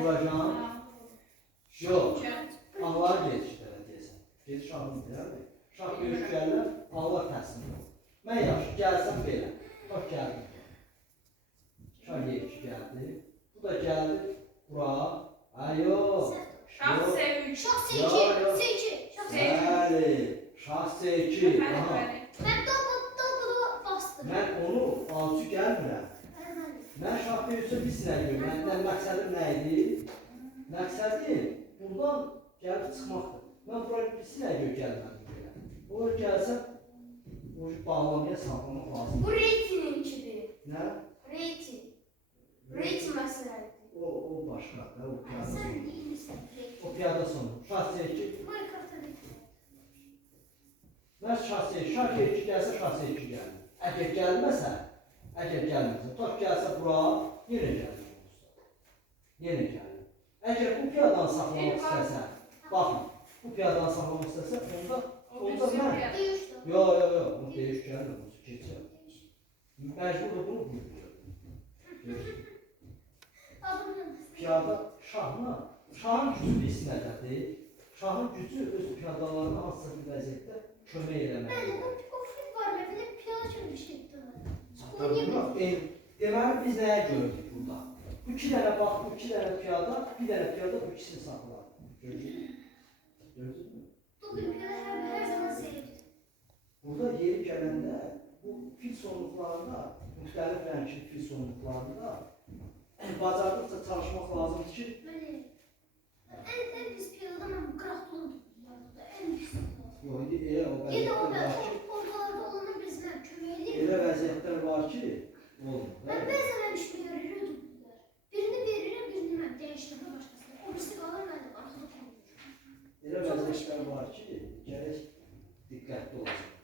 Vuracağım. Yox. Allah geçişlərə deyəsən. Gediş ağzını deyərdi. Şah görüş gəlirlər, Allah təslim olur. Mən yaxşı gəlsəm belə. Bax gəldim. Şah geçiş gəldi. Bu da gəldi. Bura. Ayo. Şah C3. Şah C2. C2. Şah C2. Bəli. Şah C2. Ben double bastım. Mən onu alçı gəlmirəm. Mən şah B3-ə bir sinə görürəm. Mənim məqsədim nə idi? Məqsədim buradan gəlib çıxmaqdır. Mən buraya bir sinə gəlmədim belə. O gəlsəm, o bağlamaya saxlamaq lazım. Bu reytinginkidir. Nə? Reyting. Reyting məsələdir. O başqa da, o piyada Sən sonu. deyilsən reyting. O piyada sonu. Şah C2. Minecraft'ta reyting. Mən şah C2. Şah C2 gəlsə, şah C2 gəlir. Əgər gəlməsə, top gəlsə bura, yenə gəlir. Yenə gəlir. Əgər bu piyadanı saxlamaq istəsə, baxın, bu piyadanı saxlamaq istəsə, onda mən... Döyüşdü. Yox, bunu deyiş gəlir, bunu keçir. Məcburdur bunu buyuruyor. Piyada şahla, şahın gücü bir sinədədir. Şahın gücü öz piyadalarına hansısa bir vəziyyətdə kömək eləməlidir. O film var, bir de piyada kimi bir şey Deməli biz nəyə gördük burada? Bu iki dənə bax, bu iki dənə piyada, bir dənə piyada bu ikisini saxlar. Gördünüz mü? Bu bir piyada her zaman sevdi. Burada yeri gələndə bu fil sonluqlarında, müxtəlif rəngli fil sonluqlarında bacardıqca çalışmaq lazımdır ki, En pis piyada ben kraftlı en pis. elə o Yine o vəziyyətlər var ki, ortalarda olanı bizler köməkli. elə vəziyyətlər var ki, olmur. Ben bəzən işimi görürüm. Birini veririm, birini mən dəyişdirmə başqasına. O birisi qalır, mən də arxada kalmışım. Elə vəziyyətlər var ki, gərək diqqətli olacaq.